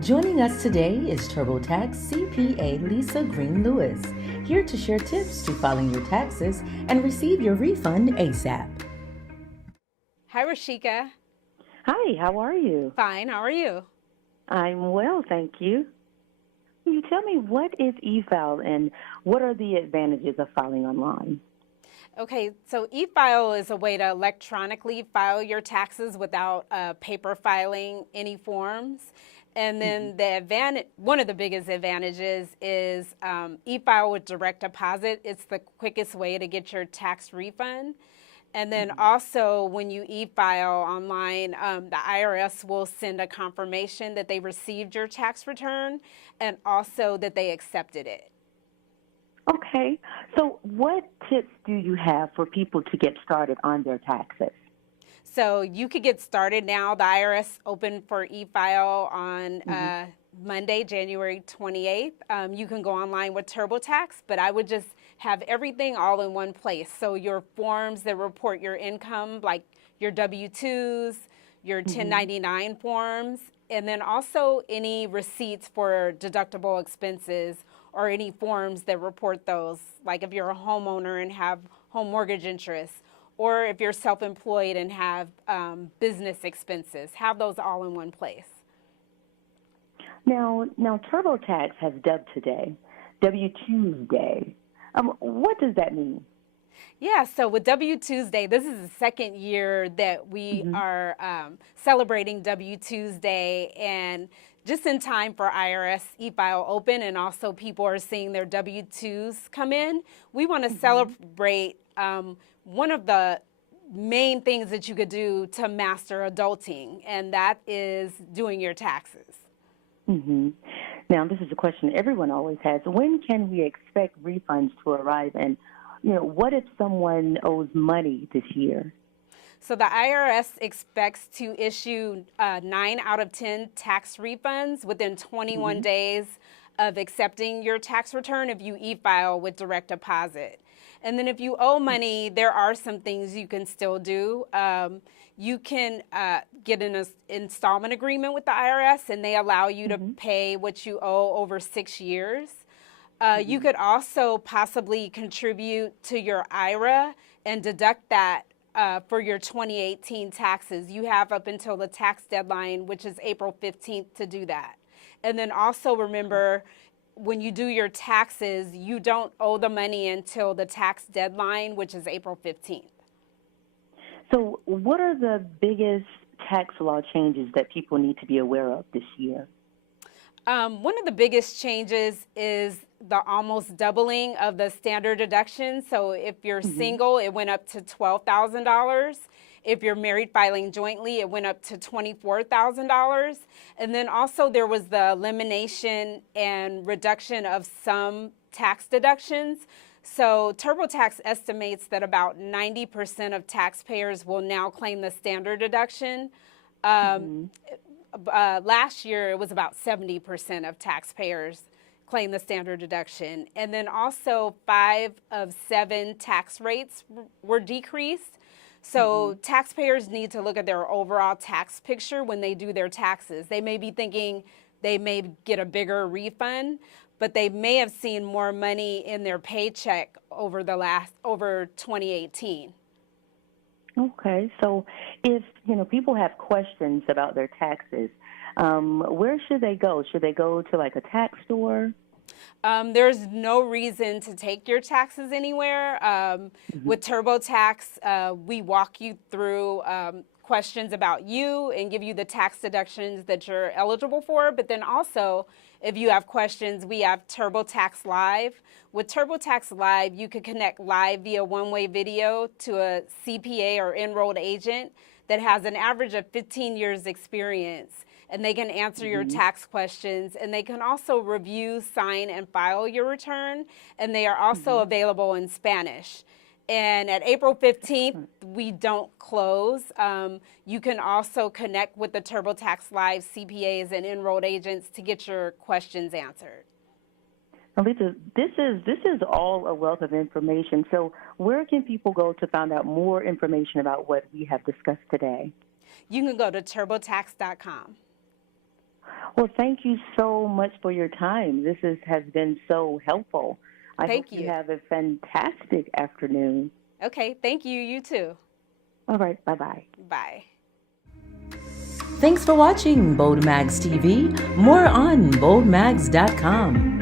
Joining us today is TurboTax CPA Lisa Green Lewis, here to share tips to filing your taxes and receive your refund ASAP. Hi, Rashika. Hi, how are you? Fine. How are you? I'm well, thank you. Can you tell me what is e-file and what are the advantages of filing online? Okay, so e-file is a way to electronically file your taxes without paper filing any forms. And then one of the biggest advantages is e-file with direct deposit. It's the quickest way to get your tax refund. And then also when you e-file online, the IRS will send a confirmation that they received your tax return and also that they accepted it. Okay, so what tips do you have for people to get started on their taxes? So you could get started now. The IRS opened for e-file on Monday, January 28th. You can go online with TurboTax, but I would just have everything all in one place. So your forms that report your income, like your W-2s, your 1099 forms, and then also any receipts for deductible expenses or any forms that report those, like if you're a homeowner and have home mortgage interest, or if you're self-employed and have business expenses, have those all in one place. Now TurboTax has dubbed today W-2 Day. What does that mean? Yeah, so with W-Tuesday, this is the second year that we are celebrating W-Tuesday, and just in time for IRS e-file open, and also people are seeing their W-2s come in. We want to celebrate one of the main things that you could do to master adulting, and that is doing your taxes. Now, this is a question everyone always has. When can we expect refunds to arrive? And, what if someone owes money this year? So the IRS expects to issue 9 out of 10 tax refunds within 21 days of accepting your tax return if you e-file with direct deposit. And then if you owe money, there are some things you can still do. You can get an installment agreement with the IRS, and they allow you to pay what you owe over 6 years. You could also possibly contribute to your IRA and deduct that for your 2018 taxes. You have up until the tax deadline, which is April 15th, to do that. And then also remember, when you do your taxes, you don't owe the money until the tax deadline, which is April 15th. So what are the biggest tax law changes that people need to be aware of this year? One of the biggest changes is the almost doubling of the standard deduction. So if you're single, it went up to $12,000. If you're married filing jointly, it went up to $24,000. And then also there was the elimination and reduction of some tax deductions. So TurboTax estimates that about 90% of taxpayers will now claim the standard deduction. Last year, it was about 70% of taxpayers claim the standard deduction. And then also 5 of 7 tax rates were decreased. So taxpayers need to look at their overall tax picture when they do their taxes. They may be thinking they may get a bigger refund, but they may have seen more money in their paycheck over 2018. Okay, so if people have questions about their taxes, where should they go? Should they go to like a tax store? There's no reason to take your taxes anywhere. With TurboTax, we walk you through questions about you and give you the tax deductions that you're eligible for. But then also, if you have questions, we have TurboTax Live. With TurboTax Live, you can connect live via one-way video to a CPA or enrolled agent that has an average of 15 years experience, and they can answer your tax questions, and they can also review, sign, and file your return, and they are also available in Spanish. And at April 15th, we don't close. You can also connect with the TurboTax Live CPAs and enrolled agents to get your questions answered. Lisa, this is all a wealth of information. So where can people go to find out more information about what we have discussed today? You can go to TurboTax.com. Well, thank you so much for your time. Has been so helpful. I hope Thank you you. have a fantastic afternoon. Okay, thank you. You too. All right, bye-bye. Bye. Thanks for watching BoldMags TV. More on BoldMags.com.